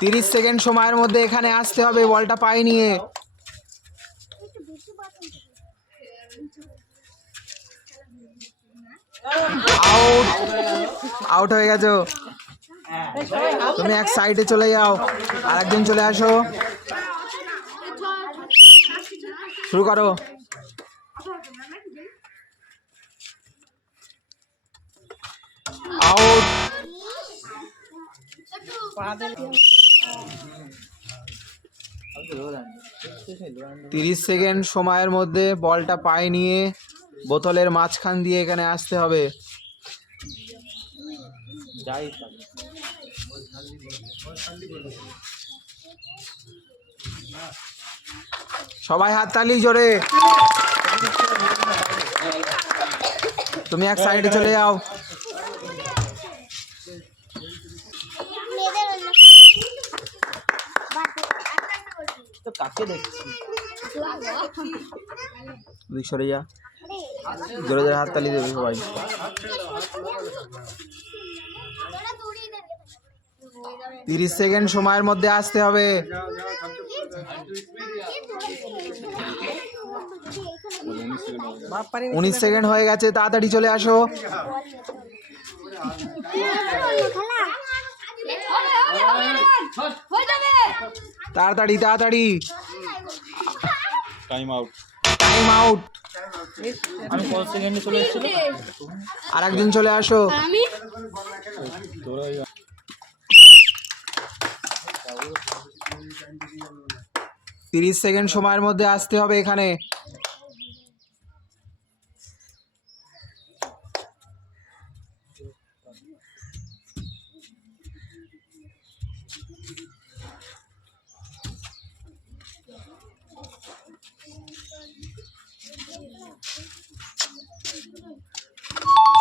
30 second সময়ের মধ্যে এখানে আসতে হবে বলটা পায়ে নিয়ে। আউট, আউট হয়ে গেছো। তুমি এক সাইডে চলে যাও, আর একজন চলে আসো, শুরু করো। আউট। 30 সেকেন্ড সময়ের মধ্যে বলটা পায়ে নিয়ে বোতলের মাঝখান দিয়ে এখানে আসতে হবে। সবাই হাততালি জোরে। তুমি এক সাইডে চলে যাও। কাকে দেখছি, সরে যা, জোরে জোরে হাততালি দেবে সবাই। 30 সেকেন্ড সময়ের মধ্যে আসতে হবে। 19 সেকেন্ড হয়ে গেছে, তাড়াতাড়ি চলে আসো। তাড়াতাড়ি তাড়াতাড়ি, টাইম আউট। Time out. আমি কত সেকেন্ডে চলে এসেছি? আর একজন চলে আসো। 30 সেকেন্ড সময়ের মধ্যে আসতে হবে এখানে।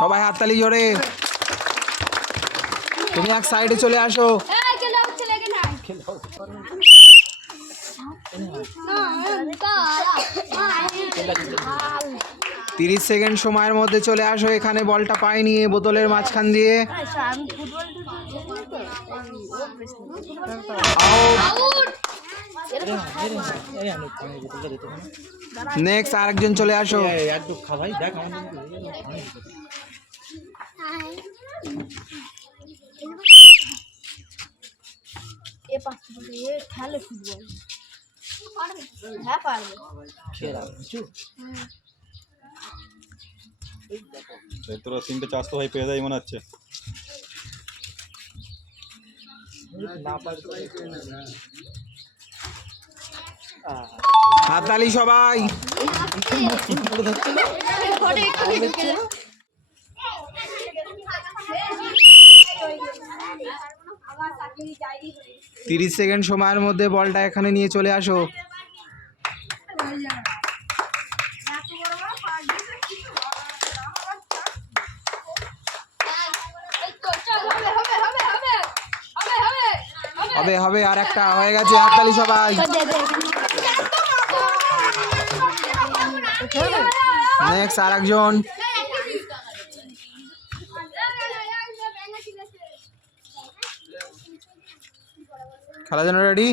সবাই হাততালি জোরে। তুমি এক সাইডে চলে আসো। 30 সেকেন্ড সময়ের মধ্যে চলে আসো এখানে বলটা পায়ে নিয়ে বোতলের মাঝখান দিয়ে। নেক্সট আরেকজন চলে আসো। তোরা 3টে 4 তো ভাই পেয়ে যাই মনে হচ্ছে। হাততালি সবাই। 30 সেকেন্ড সময়ের মধ্যে বলটা এখানে নিয়ে চলে আসো। হবে হবে, আর একটা হয়ে গেছে। হাততালি সবাই। নেক্সট আর একজন। খেলার জন্য রেডি?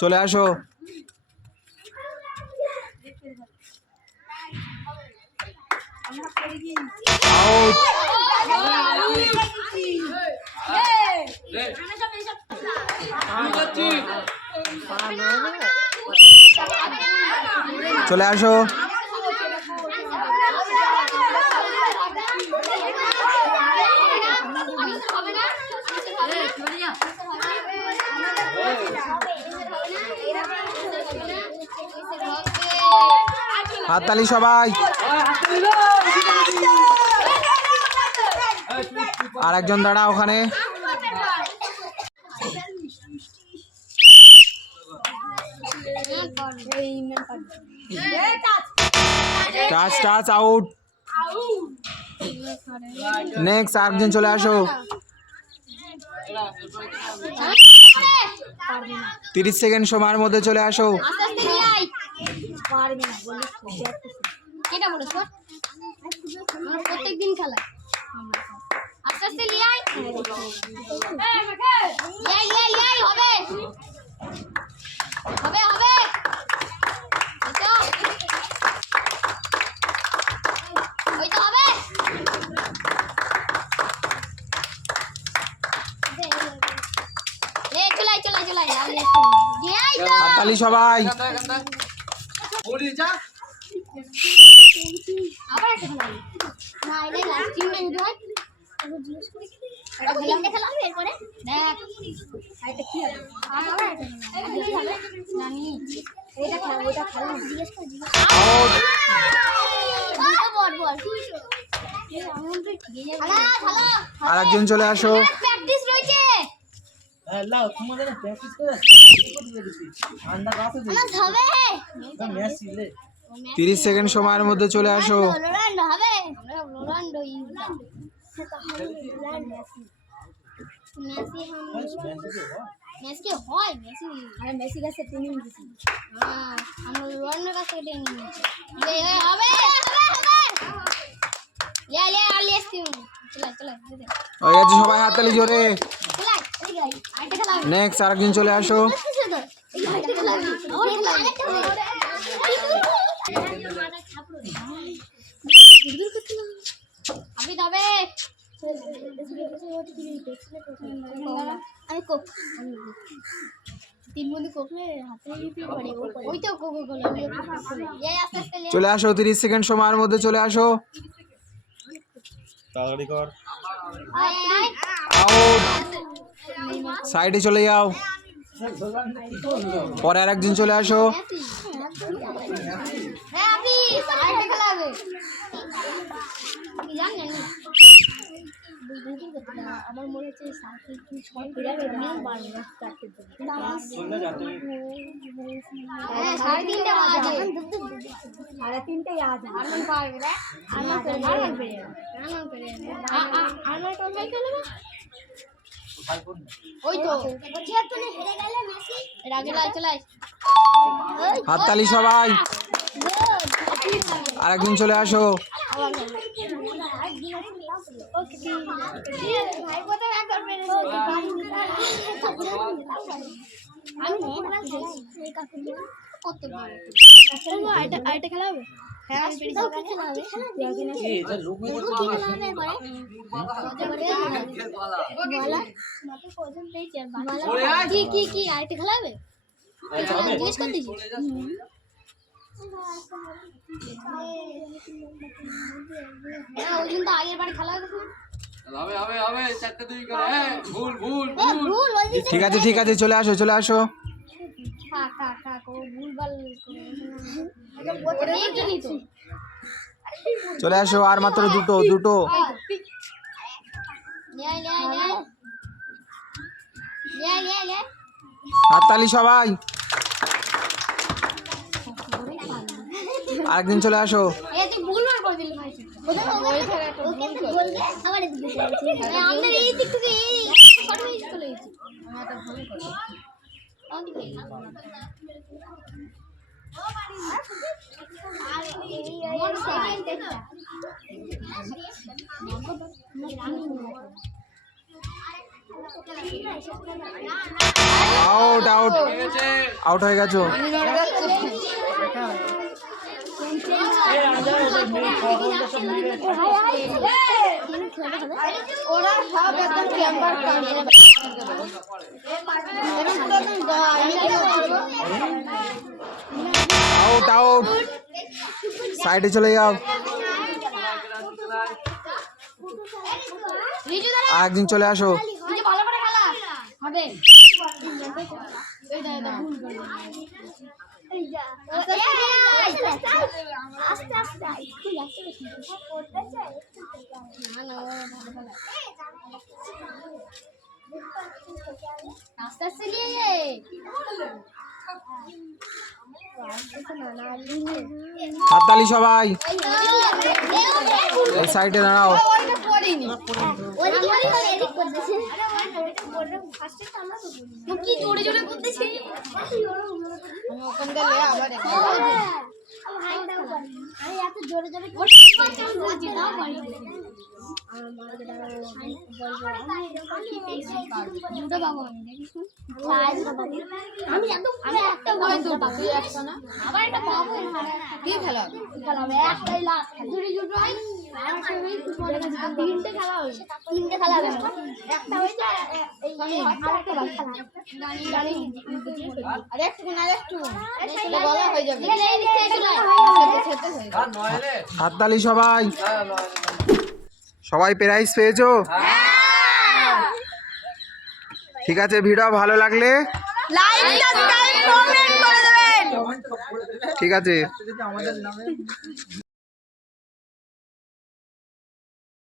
চলে আসো। আউট। চলে আসো। হাততালি সবাই। আর একজন দাঁড়া ওখানে। Touch touch, out. নেক্সট আরেকজন চলে আসো। 30 সেকেন্ড সময়ের মধ্যে চলে আসো। প্রত্যেকদিন খেলা আস্তে আস্তে হাততালি সবাই। আর একজন চলে আসো। 30 সেকেন্ড সময়ের মধ্যে চলে আসো। হয়ে গেছে সবাই, হাততালি জোরে। নেক্সট আরেকজন চলে আসো। চলে আসো, 30 সেকেন্ড সময়ের মধ্যে চলে আসো। তাড়াতাড়ি কর। আউট, সাইডে চলে যাও। পরে আর একজন চলে আসো। আমার মনে হচ্ছে হাততালি সবাই। আর একজন চলে আসো। ঠিক আছে ঠিক আছে, চলে আসো চলে আসো। চলে আসো, আর মাত্র দুটো দুটো। হাততালি সবাই। আরেকদিন চলে আসো। আউট আউট আউট হয়ে গেছো। আউট আউট, সাইডে চলে যাও। আরেকদিন চলে আসো। হাততালি সবাই। এই সাইডে দাঁড়াও। হাততালি সবাই, সবাই প্রাইজ পেয়েছো? ঠিক আছে, ভিডিও ভালো লাগলে লাইক সাবস্ক্রাইব কমেন্ট করে দেবেন। ঠিক আছে।